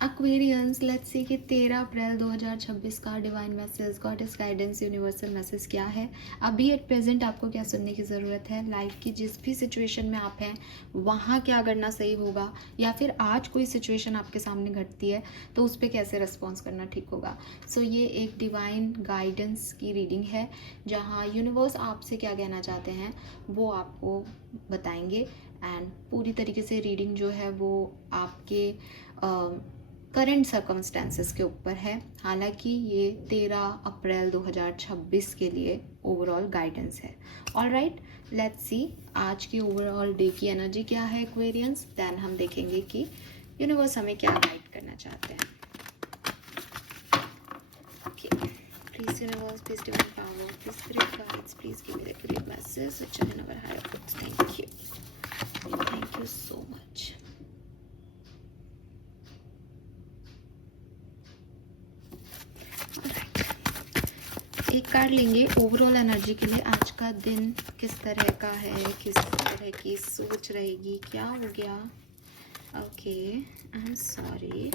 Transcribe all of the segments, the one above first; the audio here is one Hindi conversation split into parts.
एक्वेरियंस, लेट्स सी कि 13 अप्रैल 2026 का divine message, goddess guidance, universal message क्या है। अभी एट प्रेजेंट आपको क्या सुनने की ज़रूरत है, लाइफ की जिस भी सिचुएशन में आप हैं वहाँ क्या करना सही होगा, या फिर आज कोई सिचुएशन आपके सामने घटती है तो उस पर कैसे रिस्पॉन्स करना ठीक होगा। सो ये एक डिवाइन गाइडेंस की रीडिंग है जहाँ यूनिवर्स आपसे क्या कहना चाहते हैं वो आपको बताएंगे। एंड पूरी तरीके से रीडिंग जो है वो आपके करंट सर्कमस्टेंसेस के ऊपर है। हालांकि ये 13 अप्रैल 2026 के लिए ओवरऑल गाइडेंस है। ऑलराइट, लेट्स सी आज की ओवरऑल डे की एनर्जी क्या है एक्वेरियंस, देन हम देखेंगे कि यूनिवर्स हमें क्या गाइड करना चाहते हैं। Okay, please universe, please divine power, please spirit guides, please give me the accurate message which are in our higher thoughts. Thank you so much. एक कार्ड लेंगे ओवरऑल एनर्जी के लिए। आज का दिन किस तरह का है, किस तरह की सोच रहेगी, क्या हो गया। Okay, I am sorry.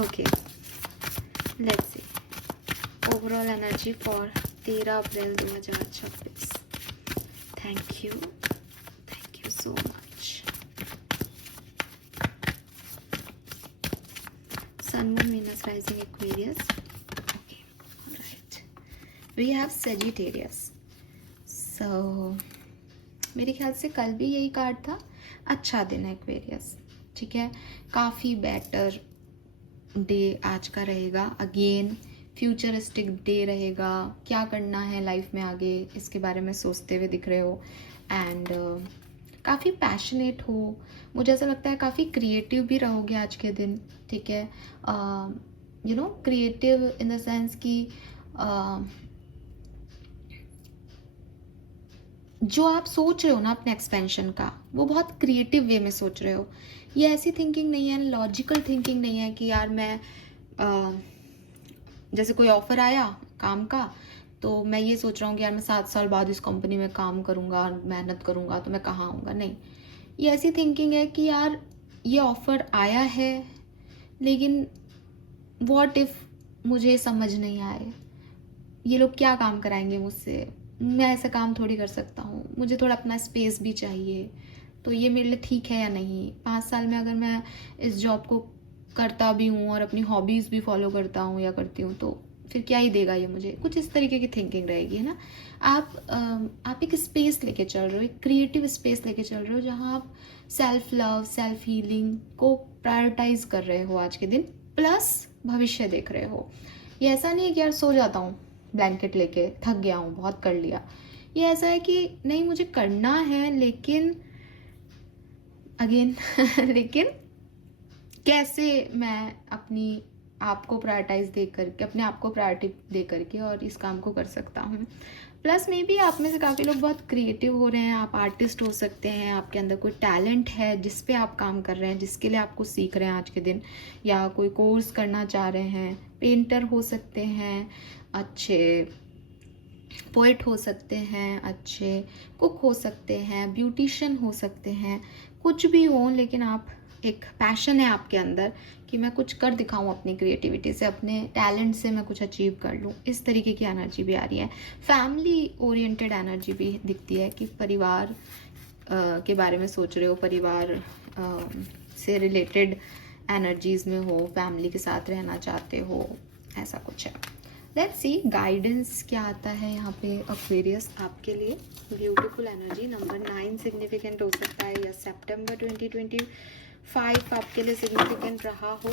Okay, let's see overall energy for 13 April 2026। Thank you so much. Sun, Moon, Venus, Rising, Aquarius. Okay, all right. We have Sagittarius. So, मेरे ख्याल से कल भी यही कार्ड था। अच्छा दिन है Aquarius, ठीक है। काफ़ी बेटर डे आज का रहेगा। अगेन फ्यूचरिस्टिक डे रहेगा। क्या करना है लाइफ में आगे इसके बारे में सोचते हुए दिख रहे हो। एंड काफ़ी पैशनेट हो, मुझे ऐसा लगता है काफ़ी क्रिएटिव भी रहोगे आज के दिन, ठीक है। You know, creative in the sense कि जो आप सोच रहे हो ना अपने एक्सपेंशन का, वो बहुत क्रिएटिव वे में सोच रहे हो। ये ऐसी थिंकिंग नहीं है, लॉजिकल थिंकिंग नहीं है कि यार मैं जैसे कोई ऑफर आया काम का तो मैं ये सोच रहा हूँ कि यार मैं 7 साल बाद इस कंपनी में काम करूँगा, मेहनत करूँगा तो मैं कहाँ आऊँगा। नहीं, ये ऐसी थिंकिंग है कि यार ये ऑफर आया है लेकिन व्हाट इफ़ मुझे समझ नहीं आए, ये लोग क्या काम कराएंगे मुझसे, मैं ऐसा काम थोड़ी कर सकता हूँ, मुझे थोड़ा अपना स्पेस भी चाहिए, तो ये मेरे लिए ठीक है या नहीं। 5 साल में अगर मैं इस जॉब को करता भी हूँ और अपनी हॉबीज़ भी फॉलो करता हूँ या करती हूँ तो फिर क्या ही देगा ये मुझे। कुछ इस तरीके की थिंकिंग रहेगी, है ना। आप एक स्पेस लेके चल रहे हो, एक क्रिएटिव स्पेस लेके चल रहे हो जहाँ आप सेल्फ लव, सेल्फ हीलिंग को प्रायोरिटाइज कर रहे हो आज के दिन, प्लस भविष्य देख रहे हो। ये ऐसा नहीं है कि यार सो जाता हूँ ब्लैंकेट लेके, थक गया हूँ, बहुत कर लिया। ये ऐसा है कि नहीं, मुझे करना है लेकिन अगेन लेकिन कैसे मैं अपनी आप को प्रायोरिटाइज दे करके, अपने आप को प्रायोरिटी दे करके और इस काम को कर सकता हूँ। प्लस मे बी आप में से काफ़ी लोग बहुत क्रिएटिव हो रहे हैं, आप आर्टिस्ट हो सकते हैं, आपके अंदर कोई टैलेंट है जिस पे आप काम कर रहे हैं, जिसके लिए आपको सीख रहे हैं आज के दिन, या कोई कोर्स करना चाह रहे हैं। पेंटर हो सकते हैं, अच्छे पोएट हो सकते हैं, अच्छे कुक हो सकते हैं, ब्यूटिशियन हो सकते हैं, कुछ भी हो, लेकिन आप एक पैशन है आपके अंदर कि मैं कुछ कर दिखाऊं अपनी क्रिएटिविटी से, अपने टैलेंट से मैं कुछ अचीव कर लूं। इस तरीके की एनर्जी भी आ रही है। फैमिली ओरिएंटेड एनर्जी भी दिखती है कि परिवार के बारे में सोच रहे हो, परिवार से रिलेटेड एनर्जीज में हो, फैमिली के साथ रहना चाहते हो, ऐसा कुछ है। लेट्स सी गाइडेंस क्या आता है यहाँ पे एक्वेरियस आपके लिए। ब्यूटीफुल एनर्जी नंबर 9 सिग्निफिकेंट हो सकता है, या सितंबर 2025 आपके लिए सिग्निफिकेंट रहा हो।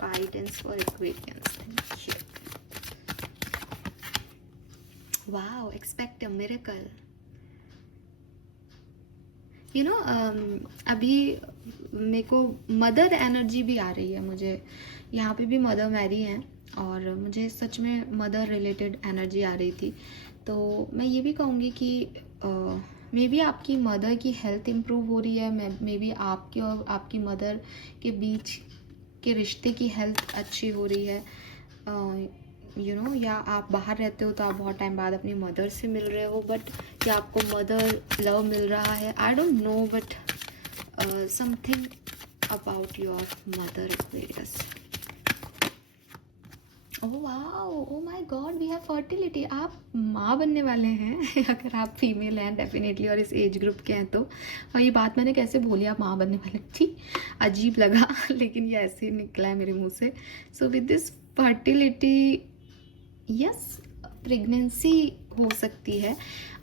Guidance for Aquarians. Wow, expect a miracle. You know, अभी मेरे को मदर एनर्जी भी आ रही है। मुझे यहाँ पे भी मदर मैरी हैं और मुझे सच में मदर रिलेटेड एनर्जी आ रही थी। तो मैं ये भी कहूँगी कि मे बी आपकी मदर की हेल्थ इम्प्रूव हो रही है, मे बी आपकी और आपकी मदर के बीच के रिश्ते की हेल्थ अच्छी हो रही है, या आप बाहर रहते हो तो आप बहुत टाइम बाद अपनी मदर से मिल रहे हो, बट या आपको मदर लव मिल रहा है, I don't know, but something about your mother Aquarius. Oh wow, oh my God, we have fertility. आप माँ बनने वाले हैं अगर आप फीमेल हैं डेफिनेटली, और इस एज ग्रुप के हैं तो। और ये बात मैंने कैसे बोली, आप माँ बनने वाले थी, अजीब लगा लेकिन ये ऐसे ही निकला है मेरे मुंह से। So with this fertility, yes, pregnancy हो सकती है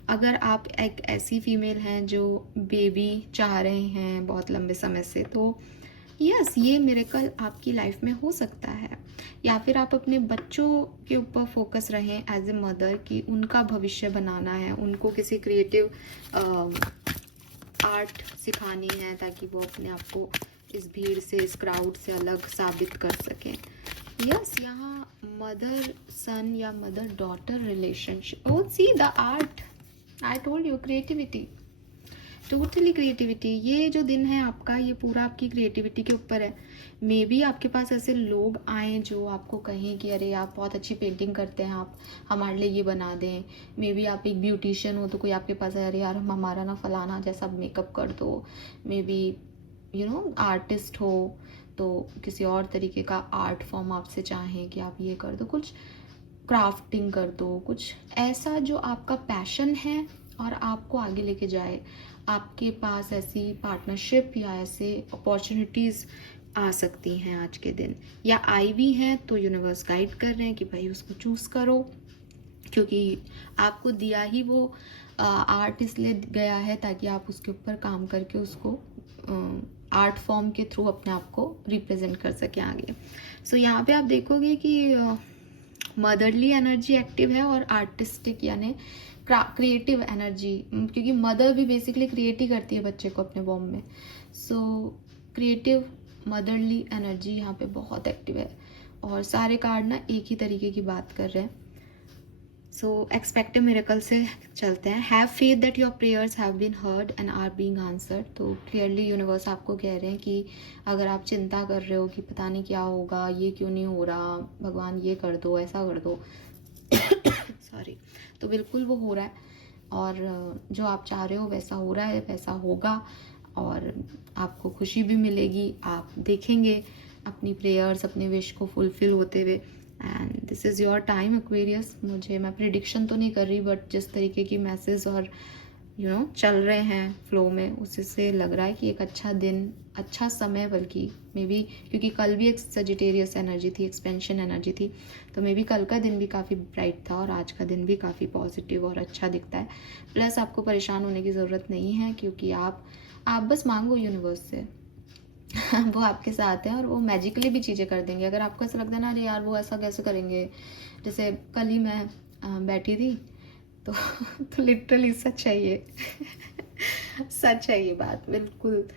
अगर आप एक ऐसी फीमेल हैं जो बेबी चाह रहे हैं बहुत लंबे समय से, तो यस, ये मिरेकल आपकी लाइफ में हो सकता है। या फिर आप अपने बच्चों के ऊपर फोकस रहें एज ए मदर कि उनका भविष्य बनाना है, उनको किसी क्रिएटिव आर्ट सिखानी है ताकि वो अपने आप को इस भीड़ से, इस क्राउड से अलग साबित कर सकें। यस, यहाँ मदर सन या mother daughter relationship, oh see the art, I told you, creativity, totally creativity. ये जो दिन है आपका, ये पूरा आपकी क्रिएटिविटी के ऊपर है। मे बी आपके पास ऐसे लोग आए जो आपको कहें कि अरे आप बहुत अच्छी पेंटिंग करते हैं, आप हमारे लिए ये बना दें। मे बी आप एक ब्यूटिशियन हो तो कोई आपके पास है, अरे यार हम हमारा ना फलाना जैसा मेकअप कर दो। मे बी आर्टिस्ट हो तो किसी और तरीके का आर्ट फॉर्म आपसे चाहें कि आप ये कर दो, कुछ क्राफ्टिंग कर दो, कुछ ऐसा जो आपका पैशन है और आपको आगे लेके जाए। आपके पास ऐसी पार्टनरशिप या ऐसे अपॉर्चुनिटीज़ आ सकती हैं आज के दिन, या आई भी हैं तो यूनिवर्स गाइड कर रहे हैं कि भाई उसको चूज़ करो, क्योंकि आपको दिया ही वो आर्ट इसलिए गया है ताकि आप उसके ऊपर काम करके उसको आर्ट फॉर्म के थ्रू अपने आप को रिप्रेजेंट कर सकें आगे। सो यहाँ पे आप देखोगे कि मदरली एनर्जी एक्टिव है और आर्टिस्टिक यानी क्रिएटिव एनर्जी, क्योंकि मदर भी बेसिकली क्रिएट ही करती है बच्चे को अपने वॉम में। सो क्रिएटिव मदरली एनर्जी यहाँ पे बहुत एक्टिव है, और सारे कार्ड ना एक ही तरीके की बात कर रहे हैं। सो एक्सपेक्ट ए मिरेकल से चलते हैं। Have faith that your prayers have been heard and are being answered. तो क्लियरली यूनिवर्स आपको कह रहे हैं कि अगर आप चिंता कर रहे हो कि पता नहीं क्या होगा, ये क्यों नहीं हो रहा, भगवान ये कर दो, ऐसा कर दो सॉरी, तो बिल्कुल वो हो रहा है, और जो आप चाह रहे हो वैसा हो रहा है, वैसा होगा, और आपको खुशी भी मिलेगी। आप देखेंगे अपनी प्रेयर्स, अपने विश को फुलफिल होते हुए, and this is your time Aquarius. मैं प्रिडिक्शन तो नहीं कर रही, बट जिस तरीके की मैसेज और चल रहे हैं फ्लो में, उससे लग रहा है कि एक अच्छा दिन, अच्छा समय, बल्कि मे बी क्योंकि कल भी एक सजिटेरियस एनर्जी थी, एक्सपेंशन एनर्जी थी, तो मे बी कल का दिन भी काफ़ी ब्राइट था और आज का दिन भी काफ़ी पॉजिटिव और अच्छा दिखता है। प्लस आपको परेशान होने की ज़रूरत नहीं है, क्योंकि आप बस मांगो यूनिवर्स से वो आपके साथ है और वो मैजिकली भी चीज़ें कर देंगे। अगर आपको ऐसा लगता है ना अरे यार वो ऐसा कैसे करेंगे, जैसे कल ही मैं बैठी थी तो लिटरली सच है ये सच है ये बात बिल्कुल।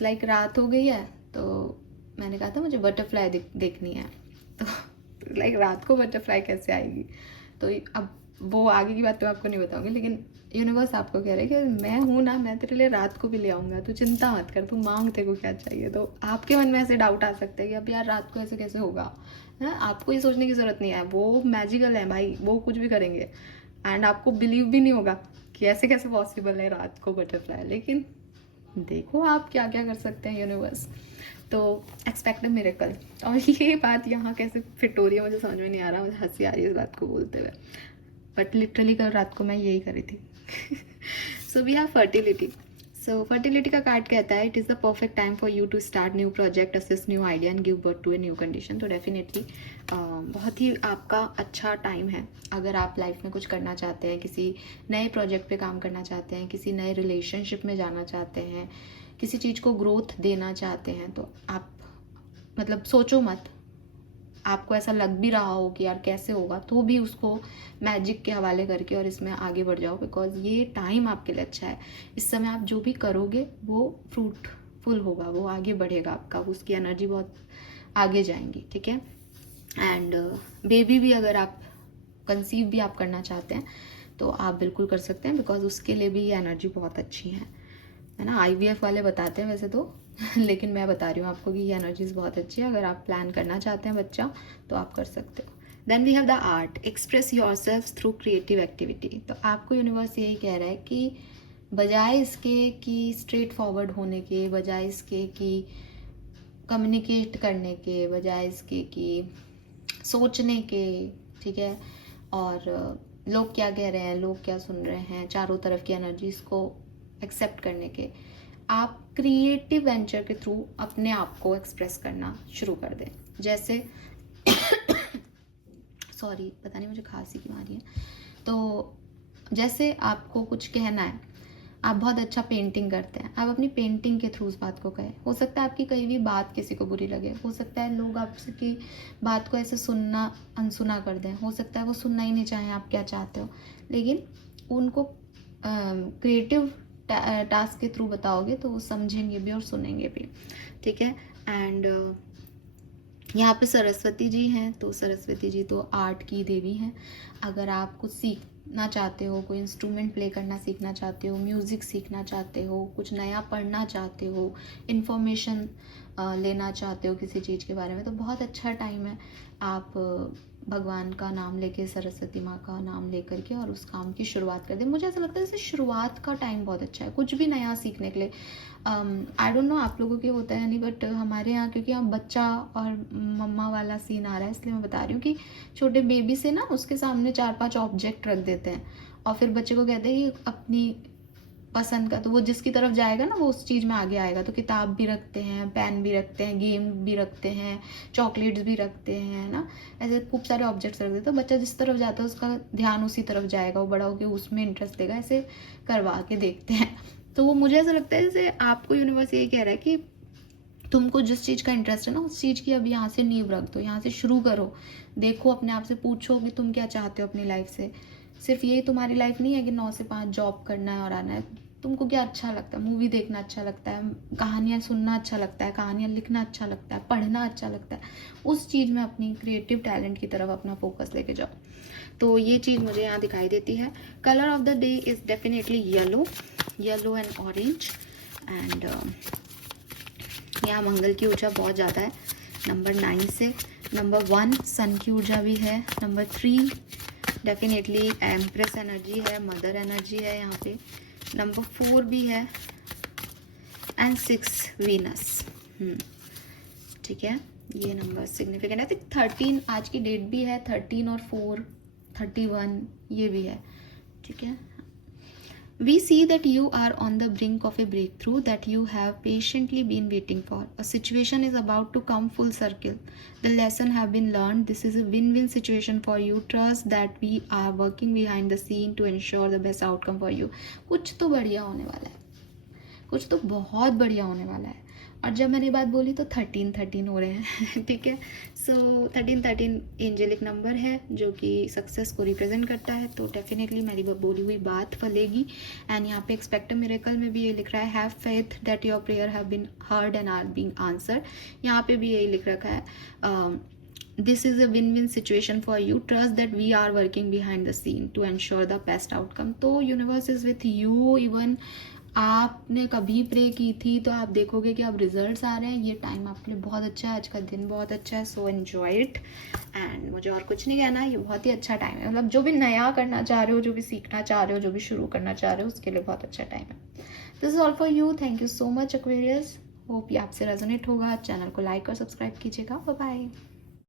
लाइक रात हो गई है, तो मैंने कहा था मुझे बटरफ्लाई देखनी है, तो लाइक रात को बटरफ्लाई कैसे आएगी, तो अब वो आगे की बात तो आपको नहीं बताऊंगी, लेकिन यूनिवर्स आपको कह रहा है कि मैं हूँ ना, मैं तेरे लिए रात को भी ले आऊँगा, तू चिंता मत कर, तू मांग तेरे को क्या चाहिए। तो आपके मन में ऐसे डाउट आ सकते हैं कि अब यार रात को ऐसे कैसे होगा, है, आपको ये सोचने की ज़रूरत नहीं है, वो मैजिकल है भाई, वो कुछ भी करेंगे, एंड आपको बिलीव भी नहीं होगा कि ऐसे कैसे पॉसिबल है रात को बटरफ्लाई, लेकिन देखो आप क्या क्या कर सकते हैं यूनिवर्स। तो एक्सपेक्ट अ मिरेकल। और ये बात यहाँ कैसे फिट हो रही है मुझे समझ में नहीं आ रहा, मुझे हंसी आ रही है इस बात को बोलते हुए, बट लिटरली कल रात को मैं यही करी थी। So we have fertility. So fertility का कार्ड कहता है it is the perfect time for you to start new project, access new idea and give birth to a new condition. तो डेफिनेटली बहुत ही आपका अच्छा टाइम है अगर आप लाइफ में कुछ करना चाहते हैं, किसी नए प्रोजेक्ट पे काम करना चाहते हैं, किसी नए रिलेशनशिप में जाना चाहते हैं, किसी चीज़ को ग्रोथ देना चाहते हैं, तो आप मतलब सोचो मत, आपको ऐसा लग भी रहा हो कि यार कैसे होगा, तो भी उसको मैजिक के हवाले करके और इसमें आगे बढ़ जाओ, बिकॉज ये टाइम आपके लिए अच्छा है। इस समय आप जो भी करोगे वो फ्रूटफुल होगा, वो आगे बढ़ेगा आपका, उसकी एनर्जी बहुत आगे जाएंगी, ठीक है। एंड बेबी भी अगर आप कंसीव भी आप करना चाहते हैं तो आप बिल्कुल कर सकते हैं, बिकॉज उसके लिए भी ये एनर्जी बहुत अच्छी है ना। IVF वाले बताते हैं वैसे तो लेकिन मैं बता रही हूँ आपको कि ये एनर्जीज बहुत अच्छी है। अगर आप प्लान करना चाहते हैं बच्चा तो आप कर सकते हो। Then we have the art, express yourself through creative activity. तो आपको यूनिवर्स यही कह रहा है कि बजाय इसके कि स्ट्रेट फॉरवर्ड होने के, बजाय इसके कि कम्युनिकेट करने के, बजाय इसके कि सोचने के, ठीक है, और लोग क्या कह रहे हैं, लोग क्या सुन रहे हैं, चारों तरफ की एनर्जीज को एक्सेप्ट करने के, आप क्रिएटिव वेंचर के थ्रू अपने आप को एक्सप्रेस करना शुरू कर दें। जैसे सॉरी, पता नहीं मुझे खांसी क्यों आ रही है। तो जैसे आपको कुछ कहना है, आप बहुत अच्छा पेंटिंग करते हैं, आप अपनी पेंटिंग के थ्रू उस बात को कहें। हो सकता है आपकी कहीं भी बात किसी को बुरी लगे, हो सकता है लोग आपकी बात को ऐसे सुनना अनसुना कर दें, हो सकता है वो सुनना ही नहीं चाहें आप क्या चाहते हो, लेकिन उनको क्रिएटिव टास्क के थ्रू बताओगे तो वो समझेंगे भी और सुनेंगे भी, ठीक है। एंड यहाँ पे सरस्वती जी हैं, तो सरस्वती जी तो आर्ट की देवी हैं। अगर आप कुछ सीखना चाहते हो, कोई इंस्ट्रूमेंट प्ले करना सीखना चाहते हो, म्यूज़िक सीखना चाहते हो, कुछ नया पढ़ना चाहते हो, इन्फॉर्मेशन लेना चाहते हो किसी चीज़ के बारे में, तो बहुत अच्छा टाइम है। आप भगवान का नाम लेके, सरस्वती माँ का नाम लेकर के और उस काम की शुरुआत कर दें। मुझे ऐसा लगता है जैसे शुरुआत का टाइम बहुत अच्छा है कुछ भी नया सीखने के लिए। आई डोंट नो आप लोगों के होता है नहीं, बट हमारे यहाँ क्योंकि यहाँ बच्चा और मम्मा वाला सीन आ रहा है, इसलिए मैं बता रही हूँ कि छोटे बेबी से ना उसके सामने 4-5 ऑब्जेक्ट रख देते हैं और फिर बच्चे को कहते हैं कि अपनी पसंद का, तो वो जिसकी तरफ जाएगा ना वो उस चीज़ में आगे आएगा। तो किताब भी रखते हैं, पेन भी रखते हैं, गेम भी रखते हैं, चॉकलेट्स भी रखते हैं ना, ऐसे खूब सारे ऑब्जेक्ट्स रखते हैं। तो बच्चा जिस तरफ जाता है उसका ध्यान उसी तरफ जाएगा, वो बड़ा होकर उसमें इंटरेस्ट देगा। ऐसे करवा के देखते हैं। तो वो मुझे ऐसा लगता है जैसे आपको यूनिवर्स यही कह रहा है कि तुमको जिस चीज़ का इंटरेस्ट है ना उस चीज़ की अब यहाँ से नींव रख दो, यहाँ से शुरू करो। देखो अपने आप से पूछो कि तुम क्या चाहते हो अपनी लाइफ से। सिर्फ यही तुम्हारी लाइफ नहीं है कि 9 से 5 जॉब करना है और आना है। तुमको क्या अच्छा लगता है, मूवी देखना अच्छा लगता है, कहानियाँ सुनना अच्छा लगता है, कहानियाँ लिखना अच्छा लगता है, पढ़ना अच्छा लगता है, उस चीज़ में अपनी क्रिएटिव टैलेंट की तरफ अपना फोकस लेके जाओ। तो ये चीज़ मुझे यहाँ दिखाई देती है। Colour of the day is definitely yellow and orange. And यहाँ मंगल की ऊर्जा बहुत ज़्यादा है। नंबर 9 से नंबर 1 सन की ऊर्जा भी है। नंबर 3 डेफिनेटली एम्प्रेस एनर्जी है, मदर एनर्जी है यहाँ पे। नंबर 4 भी है एंड 6 वीनस। ठीक है, ये नंबर सिग्निफिकेंट है। 13 आज की डेट भी है, 13 और 4 31 ये भी है, ठीक है। We see that you are on the brink of a breakthrough that you have patiently been waiting for. A situation is about to come full circle. The lesson have been learned. This is a win-win situation for you. Trust that we are working behind the scene to ensure the best outcome for you. कुछ तो बढ़िया होने वाला है, कुछ तो बहुत बढ़िया होने वाला है। और जब मैंने बात बोली तो 13 हो रहे हैं, ठीक है। सो 13 एंजेलिक नंबर है जो कि सक्सेस को रिप्रेजेंट करता है। तो डेफिनेटली मेरी बोली हुई बात फलेगी। एंड यहाँ पे एक्सपेक्ट अ मिरेकल में भी ये लिख रहा है, have faith that your prayer have been heard and are being answered. यहाँ पे भी यही लिख रखा है, this is a win win situation for you, trust that we are working behind the scene to ensure the best outcome. तो universe is with you. Even आपने कभी प्रे की थी तो आप देखोगे कि अब रिजल्ट्स आ रहे हैं। ये टाइम आपके लिए बहुत अच्छा है, आज का दिन बहुत अच्छा है। So enjoy it. एंड मुझे और कुछ नहीं कहना, ये बहुत ही अच्छा टाइम है। मतलब जो भी नया करना चाह रहे हो, जो भी सीखना चाह रहे हो, जो भी शुरू करना चाह रहे हो, उसके लिए बहुत अच्छा टाइम है। This is all for you. Thank you so much Aquarius. Hope ये आपसे रेजोनेट होगा। चैनल को लाइक और सब्सक्राइब कीजिएगा। Bye bye.